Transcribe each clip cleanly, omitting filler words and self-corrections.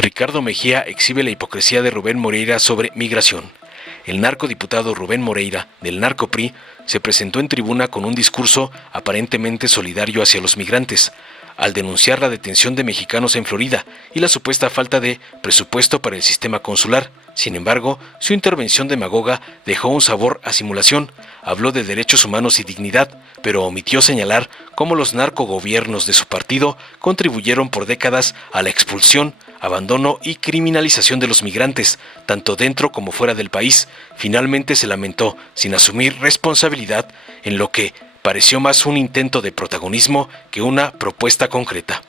Ricardo Mejía exhibe la hipocresía de Rubén Moreira sobre migración. El narcodiputado Rubén Moreira, del Narco-PRI, se presentó en tribuna con un discurso aparentemente solidario hacia los migrantes, al denunciar la detención de mexicanos en Florida y la supuesta falta de presupuesto para el sistema consular. Sin embargo, su intervención demagoga dejó un sabor a simulación. Habló de derechos humanos y dignidad, pero omitió señalar cómo los narcogobiernos de su partido contribuyeron por décadas a la expulsión, abandono y criminalización de los migrantes, tanto dentro como fuera del país. Finalmente se lamentó, sin asumir responsabilidad, en lo que pareció más un intento de protagonismo que una propuesta concreta.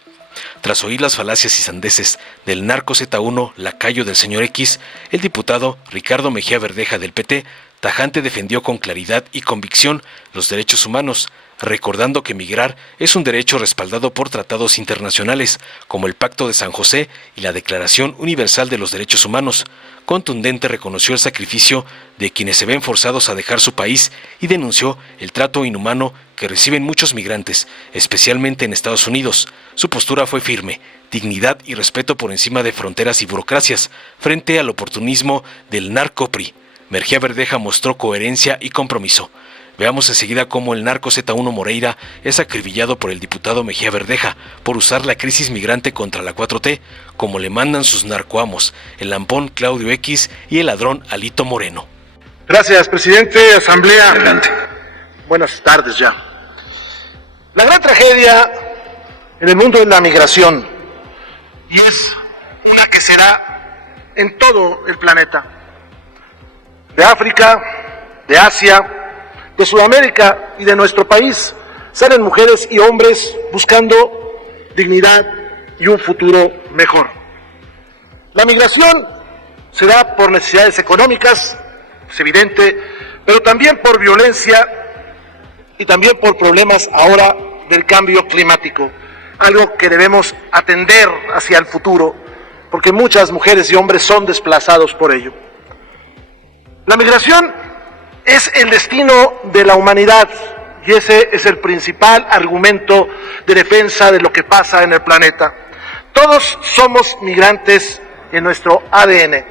Tras oír las falacias y sandeces del narco Z1, lacayo del señor X, el diputado Ricardo Mejía Verdeja del PT tajante defendió con claridad y convicción los derechos humanos, recordando que migrar es un derecho respaldado por tratados internacionales, como el Pacto de San José y la Declaración Universal de los Derechos Humanos. Contundente reconoció el sacrificio de quienes se ven forzados a dejar su país y denunció el trato inhumano que reciben muchos migrantes, especialmente en Estados Unidos. Su postura fue firme: dignidad y respeto por encima de fronteras y burocracias, frente al oportunismo del narco-PRI. Mejía Verdeja mostró coherencia y compromiso. Veamos enseguida cómo el narco Z1 Moreira es acribillado por el diputado Mejía Verdeja por usar la crisis migrante contra la 4T, como le mandan sus narcoamos, el lampón Claudio X y el ladrón Alito Moreno. Gracias, presidente. Asamblea. Adelante. Buenas tardes ya. La gran tragedia en el mundo es la migración, y es una que será en todo el planeta. De África, de Asia, de Sudamérica y de nuestro país salen mujeres y hombres buscando dignidad y un futuro mejor. La migración se da por necesidades económicas, es evidente, pero también por violencia y también por problemas ahora del cambio climático, algo que debemos atender hacia el futuro, porque muchas mujeres y hombres son desplazados por ello. La migración es el destino de la humanidad y ese es el principal argumento de defensa de lo que pasa en el planeta. Todos somos migrantes en nuestro ADN.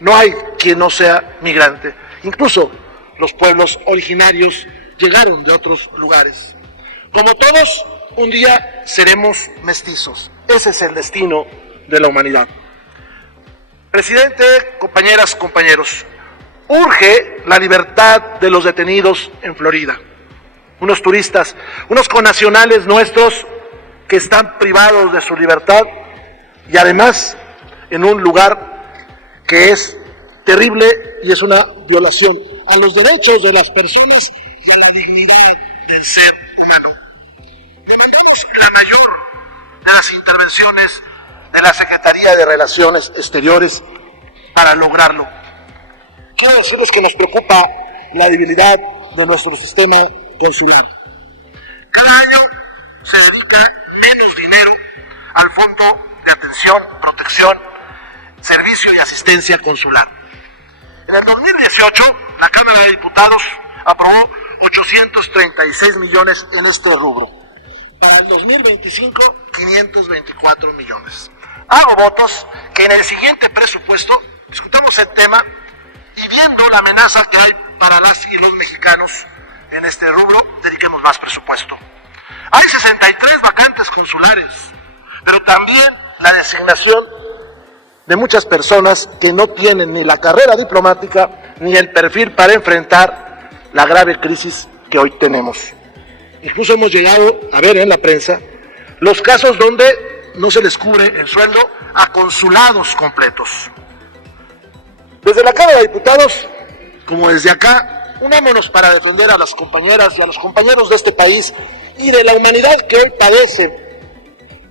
No hay quien no sea migrante. Incluso los pueblos originarios llegaron de otros lugares. Como todos, un día seremos mestizos. Ese es el destino de la humanidad. Presidente, compañeras, compañeros, urge la libertad de los detenidos en Florida. Unos turistas, unos connacionales nuestros que están privados de su libertad y además en un lugar que es terrible y es una violación a los derechos de las personas y a la dignidad del ser humano. Demandamos la mayor de las intervenciones de la Secretaría de Relaciones Exteriores para lograrlo. Quiero decirles que nos preocupa la debilidad de nuestro sistema consular. Cada año se dedica menos dinero al Fondo de Atención, Protección, Servicio y Asistencia Consular. En el 2018, la Cámara de Diputados aprobó 836 millones en este rubro. Para el 2025, 524 millones. Hago votos que en el siguiente presupuesto discutamos el tema y viendo la amenaza que hay para las y los mexicanos en este rubro, dediquemos más presupuesto. Hay 63 vacantes consulares, pero también la designación de muchas personas que no tienen ni la carrera diplomática ni el perfil para enfrentar la grave crisis que hoy tenemos. Incluso hemos llegado a ver en la prensa los casos donde no se les cubre el sueldo a consulados completos. Desde la Cámara de Diputados, como desde acá, unámonos para defender a las compañeras y a los compañeros de este país y de la humanidad que hoy padece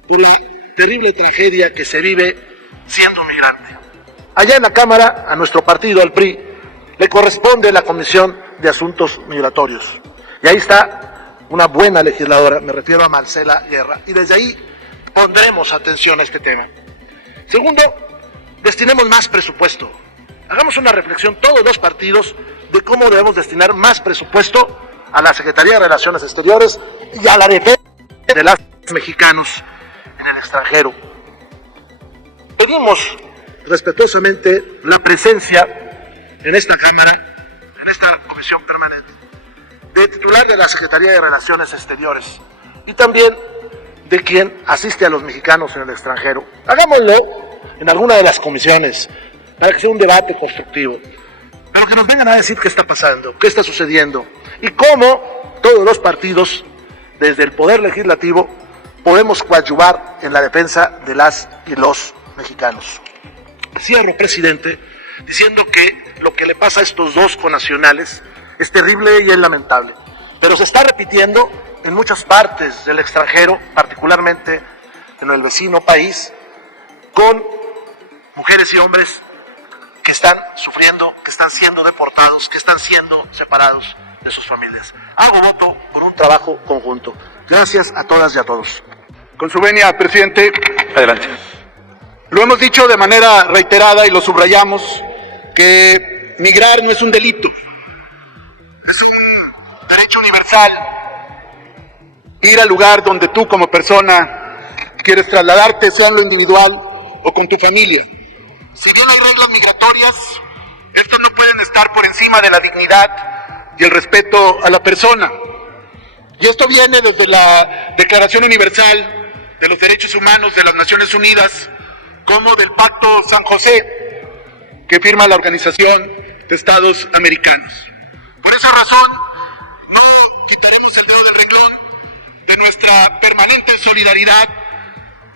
por la terrible tragedia que se vive siendo migrante. Allá en la Cámara, a nuestro partido, al PRI, le corresponde la Comisión de Asuntos Migratorios. Y ahí está una buena legisladora, me refiero a Marcela Guerra, y desde ahí pondremos atención a este tema. Segundo, destinemos más presupuesto. Hagamos una reflexión todos los partidos de cómo debemos destinar más presupuesto a la Secretaría de Relaciones Exteriores y a la defensa de los mexicanos en el extranjero. pedimos respetuosamente la presencia en esta Cámara, en esta comisión permanente, del titular de la Secretaría de Relaciones Exteriores y también de quien asiste a los mexicanos en el extranjero. Hagámoslo en alguna de las comisiones para que sea un debate constructivo, pero que nos vengan a decir qué está pasando, qué está sucediendo y cómo todos los partidos, desde el Poder Legislativo, podemos coadyuvar en la defensa de las y los mexicanos. Cierro, presidente, diciendo que lo que le pasa a estos dos connacionales es terrible y es lamentable, pero se está repitiendo en muchas partes del extranjero, particularmente en el vecino país, con mujeres y hombres que están sufriendo, que están siendo deportados, que están siendo separados de sus familias. Hago voto por un trabajo conjunto. Gracias a todas y a todos. Con su venia, presidente. Adelante. Lo hemos dicho de manera reiterada y lo subrayamos, que migrar no es un delito, es un derecho universal. Ir al lugar donde tú como persona quieres trasladarte, sea en lo individual o con tu familia. Si bien hay reglas migratorias, estas no pueden estar por encima de la dignidad y el respeto a la persona. Y esto viene desde la Declaración Universal de los Derechos Humanos de las Naciones Unidas, como del Pacto San José, que firma la Organización de Estados Americanos. Por esa razón, no quitaremos el dedo del renglón de nuestra permanente solidaridad,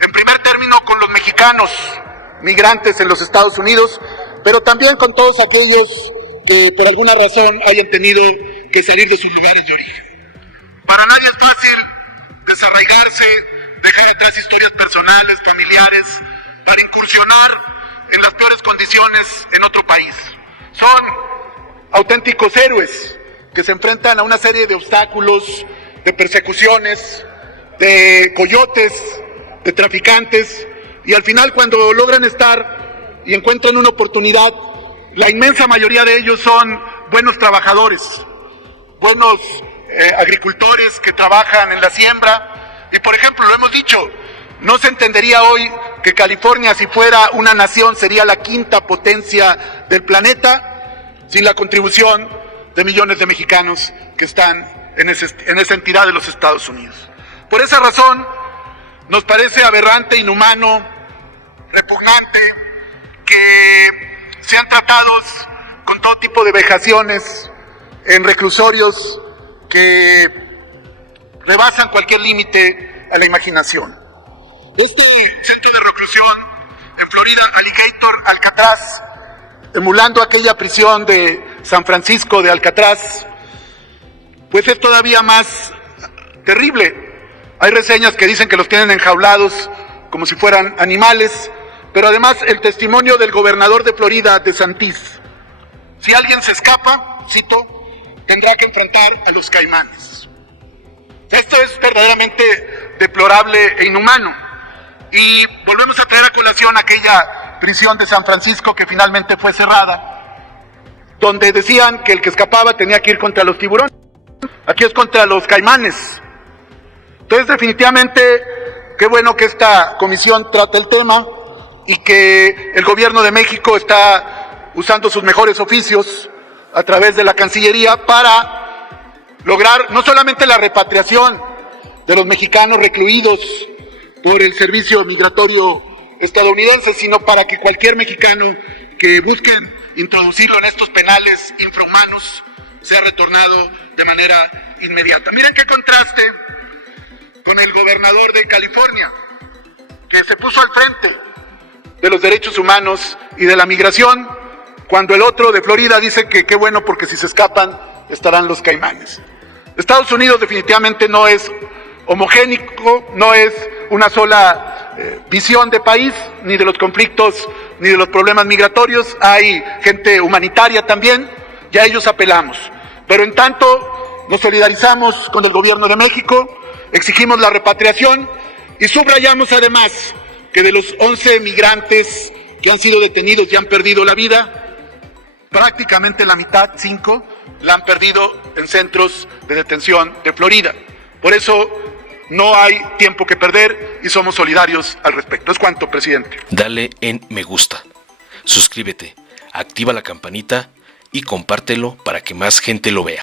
en primer término con los mexicanos migrantes en los Estados Unidos, pero también con todos aquellos que por alguna razón hayan tenido que salir de sus lugares de origen. Para nadie es fácil desarraigarse, dejar atrás historias personales, familiares, para incursionar en las peores condiciones en otro país. Son auténticos héroes que se enfrentan a una serie de obstáculos, de persecuciones, de coyotes, de traficantes, y al final cuando logran estar y encuentran una oportunidad, la inmensa mayoría de ellos son buenos trabajadores, buenos agricultores que trabajan en la siembra. Y por ejemplo, lo hemos dicho, no se entendería hoy que California, si fuera una nación, sería la quinta potencia del planeta sin la contribución de millones de mexicanos que están en esa entidad de los Estados Unidos. Por esa razón, nos parece aberrante, inhumano, repugnante que sean tratados con todo tipo de vejaciones en reclusorios que rebasan cualquier límite a la imaginación. Este centro de reclusión en Florida, Alligator, Alcatraz, emulando aquella prisión de San Francisco de Alcatraz, pues es todavía más terrible. Hay reseñas que dicen que los tienen enjaulados como si fueran animales, pero además el testimonio del gobernador de Florida, DeSantis: si alguien se escapa, cito, tendrá que enfrentar a los caimanes. Esto es verdaderamente deplorable e inhumano. Y volvemos a traer a colación aquella prisión de San Francisco que finalmente fue cerrada, donde decían que el que escapaba tenía que ir contra los tiburones. Aquí es contra los caimanes. Entonces, definitivamente, qué bueno que esta comisión trate el tema y que el gobierno de México está usando sus mejores oficios a través de la Cancillería para lograr no solamente la repatriación de los mexicanos recluidos por el servicio migratorio estadounidense, sino para que cualquier mexicano que busque introducirlo en estos penales infrahumanos sea retornado de manera inmediata. Miren qué contraste con el gobernador de California, que se puso al frente de los derechos humanos y de la migración, cuando el otro de Florida dice que qué bueno porque si se escapan estarán los caimanes. Estados Unidos definitivamente no es homogénico, no es una sola visión de país, ni de los conflictos, ni de los problemas migratorios. Hay gente humanitaria también, y a ellos apelamos. Pero en tanto nos solidarizamos con el gobierno de México, exigimos la repatriación y subrayamos además que de los 11 migrantes que han sido detenidos y han perdido la vida, prácticamente la mitad, 5, la han perdido en centros de detención de Florida. Por eso no hay tiempo que perder y somos solidarios al respecto. Es cuanto, presidente. Dale en me gusta, suscríbete, activa la campanita y compártelo para que más gente lo vea.